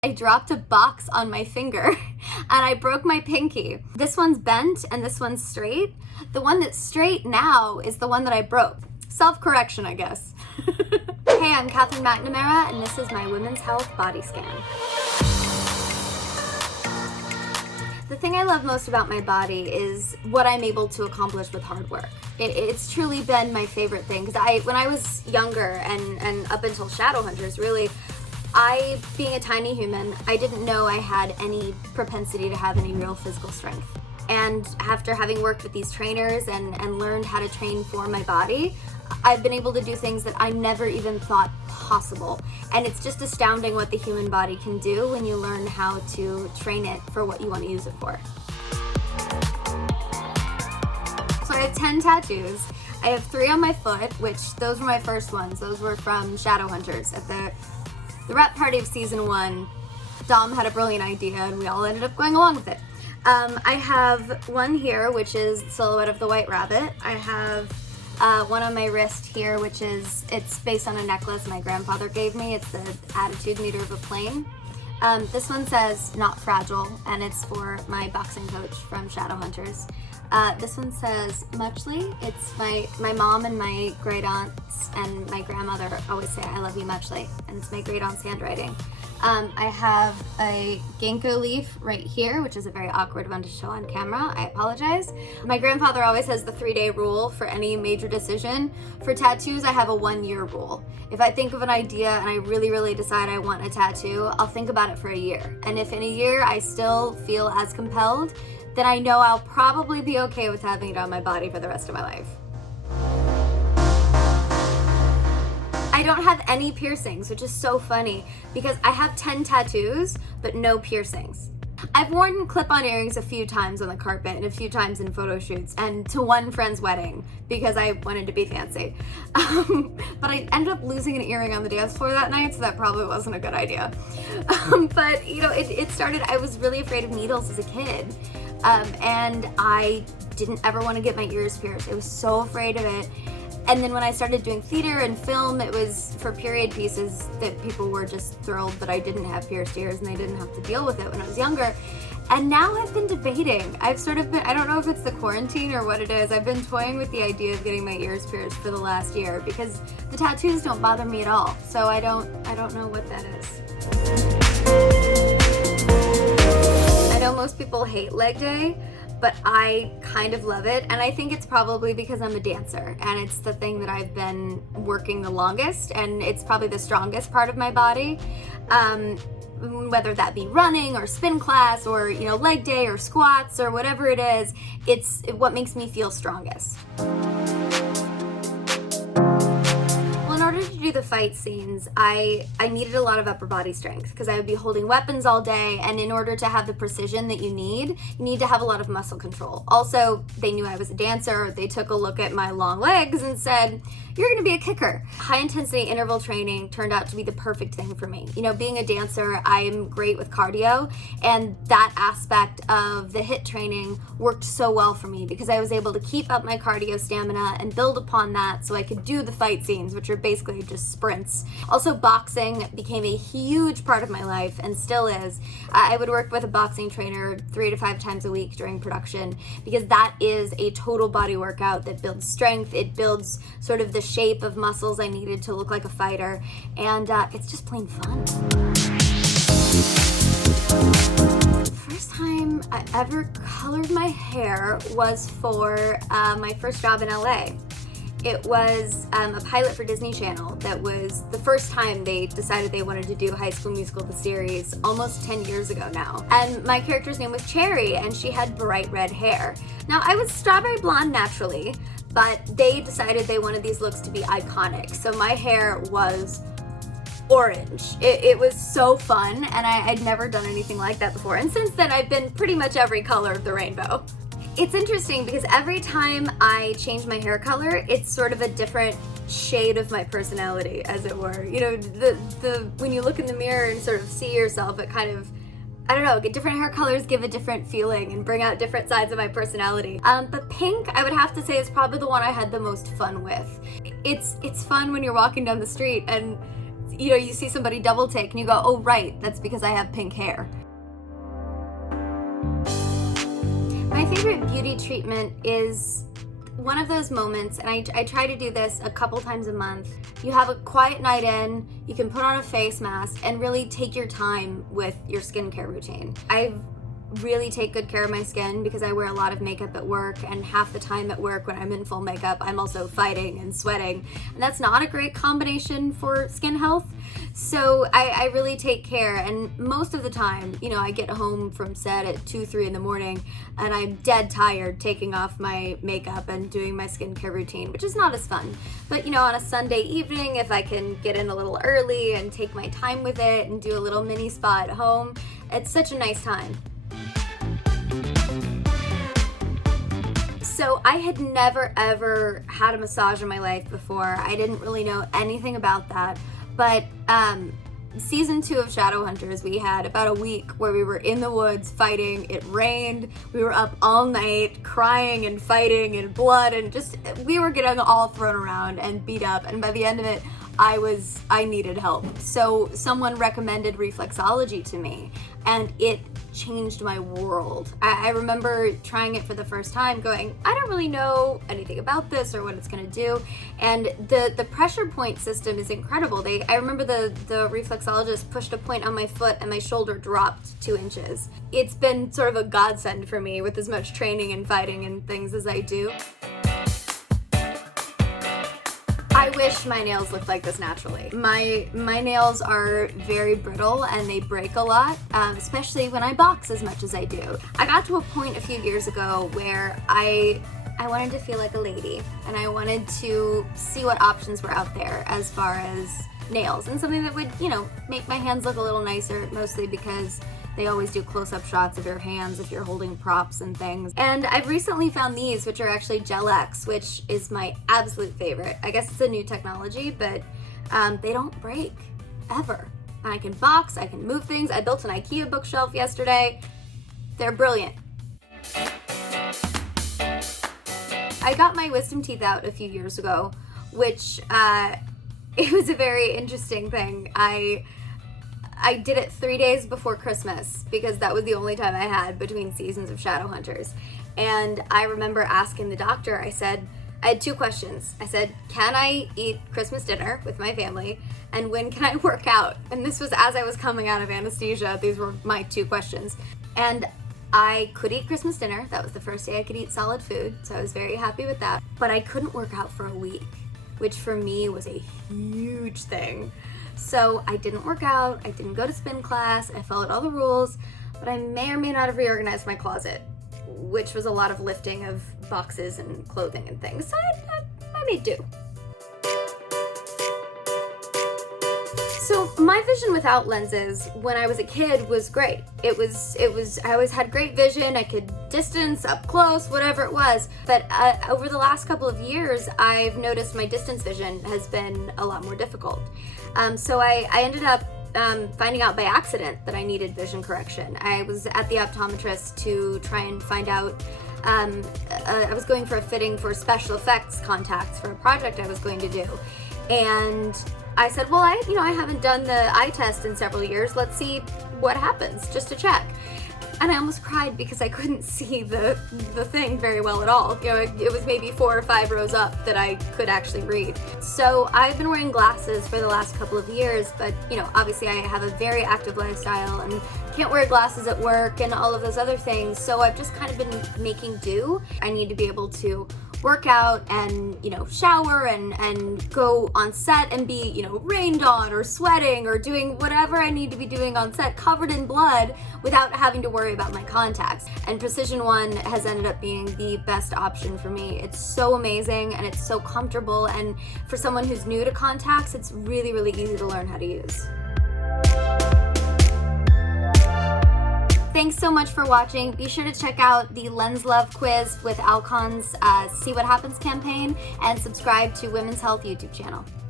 I dropped a box on my finger and I broke my pinky. This one's bent and this one's straight. The one that's straight now is the one that I broke. Self-correction, I guess. Hey, I'm Katherine McNamara and this is my Women's Health Body Scan. The thing I love most about my body is what I'm able to accomplish with hard work. It's truly been my favorite thing because when I was younger and up until Shadowhunters, really, being a tiny human, I didn't know I had any propensity to have any real physical strength. And after having worked with these trainers and learned how to train for my body, I've been able to do things that I never even thought possible. And it's just astounding what the human body can do when you learn how to train it for what you want to use it for. So I have 10 tattoos. I have 3 on my foot, which those were my first ones. Those were from Shadowhunters. At the rep party of season 1, Dom had a brilliant idea and we all ended up going along with it. I have one here, which is the silhouette of the white rabbit. I have one on my wrist here, it's based on a necklace my grandfather gave me. It's the attitude meter of a plane. This one says not fragile, and it's for my boxing coach from Shadowhunters. This one says muchly. It's my mom and my great aunts and my grandmother always say I love you muchly, and it's my great aunt's handwriting. I have a ginkgo leaf right here, which is a very awkward one to show on camera. I apologize. My grandfather always has the 3-day rule for any major decision. For tattoos, I have a 1-year rule. If I think of an idea and I really decide I want a tattoo, I'll think about it for a year. And if in a year I still feel as compelled, then I know I'll probably be okay with having it on my body for the rest of my life. I don't have any piercings, which is so funny because I have 10 tattoos, but no piercings. I've worn clip-on earrings a few times on the carpet and a few times in photo shoots and to one friend's wedding because I wanted to be fancy. But I ended up losing an earring on the dance floor that night, so that probably wasn't a good idea. But you know, it started, I was really afraid of needles as a kid. And I didn't ever want to get my ears pierced. I was so afraid of it. And then when I started doing theater and film, it was for period pieces that people were just thrilled that I didn't have pierced ears and they didn't have to deal with it when I was younger. And now I've been debating. I've sort of been, I don't know if it's the quarantine or what it is, I've been toying with the idea of getting my ears pierced for the last year because the tattoos don't bother me at all. So I don't know what that is. I know most people hate leg day, but I kind of love it, and I think it's probably because I'm a dancer, and it's the thing that I've been working the longest, and it's probably the strongest part of my body. Whether that be running or spin class or leg day or squats or whatever it is, it's what makes me feel strongest. In order to do the fight scenes, I needed a lot of upper body strength because I would be holding weapons all day, and in order to have the precision that you need to have a lot of muscle control. Also, they knew I was a dancer. They took a look at my long legs and said, you're going to be a kicker. High intensity interval training turned out to be the perfect thing for me. Being a dancer, I'm great with cardio, and that aspect of the HIIT training worked so well for me because I was able to keep up my cardio stamina and build upon that so I could do the fight scenes, which are basically just sprints. Also, boxing became a huge part of my life and still is. I would work with a boxing trainer 3 to 5 times a week during production because that is a total body workout that builds strength. It builds sort of the shape of muscles I needed to look like a fighter, and it's just plain fun. The first time I ever colored my hair was for my first job in LA. It was a pilot for Disney Channel that was the first time they decided they wanted to do High School Musical the series almost 10 years ago now. And my character's name was Cherry, and she had bright red hair. Now, I was strawberry blonde naturally, but they decided they wanted these looks to be iconic. So my hair was orange. It was so fun, and I'd never done anything like that before. And since then, I've been pretty much every color of the rainbow. It's interesting because every time I change my hair color, it's sort of a different shade of my personality, as it were. When you look in the mirror and sort of see yourself, it kind of, I don't know, different hair colors give a different feeling and bring out different sides of my personality. But pink, I would have to say, is probably the one I had the most fun with. It's fun when you're walking down the street and you see somebody double take and you go, oh right, that's because I have pink hair. My favorite beauty treatment is one of those moments, and I try to do this a couple times a month. You have a quiet night in, you can put on a face mask and really take your time with your skincare routine. I really take good care of my skin because I wear a lot of makeup at work, and half the time at work when I'm in full makeup, I'm also fighting and sweating, and that's not a great combination for skin health. So I really take care, and most of the time, I get home from set at 2, 3 in the morning and I'm dead tired taking off my makeup and doing my skincare routine, which is not as fun. But on a Sunday evening, if I can get in a little early and take my time with it and do a little mini spa at home, it's such a nice time. So I had never ever had a massage in my life before. I didn't really know anything about that. But season 2 of Shadowhunters, we had about a week where we were in the woods fighting. It rained. We were up all night crying and fighting and blood, and we were getting all thrown around and beat up. And by the end of it, I needed help. So someone recommended Reflexology to me, and it changed my world. I remember trying it for the first time going, I don't really know anything about this or what it's going to do. And the pressure point system is incredible. I remember the reflexologist pushed a point on my foot and my shoulder dropped 2 inches. It's been sort of a godsend for me with as much training and fighting and things as I do. I wish my nails looked like this naturally. My nails are very brittle and they break a lot, especially when I box as much as I do. I got to a point a few years ago where I wanted to feel like a lady, and I wanted to see what options were out there as far as nails, and something that would, make my hands look a little nicer, mostly because they always do close-up shots of your hands if you're holding props and things. And I've recently found these, which are actually Gel X, which is my absolute favorite. I guess it's a new technology, but they don't break, ever. And I can box, I can move things. I built an IKEA bookshelf yesterday. They're brilliant. I got my wisdom teeth out a few years ago, which it was a very interesting thing. I did it 3 days before Christmas because that was the only time I had between seasons of Shadowhunters. And I remember asking the doctor, I had 2 questions. I said, can I eat Christmas dinner with my family? And when can I work out? And this was as I was coming out of anesthesia. These were my 2 questions. And I could eat Christmas dinner. That was the first day I could eat solid food, so I was very happy with that. But I couldn't work out for a week, which for me was a huge thing. So I didn't work out, I didn't go to spin class, I followed all the rules, but I may or may not have reorganized my closet, which was a lot of lifting of boxes and clothing and things. So I made do. So my vision without lenses when I was a kid was great. I always had great vision. I could distance, up close, whatever it was. But over the last couple of years, I've noticed my distance vision has been a lot more difficult. So I ended up finding out by accident that I needed vision correction. I was at the optometrist to try and find out. I was going for a fitting for special effects contacts for a project I was going to do. And I said, well, I haven't done the eye test in several years. Let's see what happens, just to check. And I almost cried because I couldn't see the thing very well at all. It was maybe 4 or 5 rows up that I could actually read. So I've been wearing glasses for the last couple of years, but obviously I have a very active lifestyle and can't wear glasses at work and all of those other things. So I've just kind of been making do. I need to be able to work out and shower and go on set and be rained on or sweating or doing whatever I need to be doing on set covered in blood without having to worry about my contacts. And Precision One has ended up being the best option for me. It's so amazing and it's so comfortable, and for someone who's new to contacts, it's really, really easy to learn how to use. Thanks so much for watching. Be sure to check out the Lens Love quiz with Alcon's See What Happens campaign and subscribe to Women's Health YouTube channel.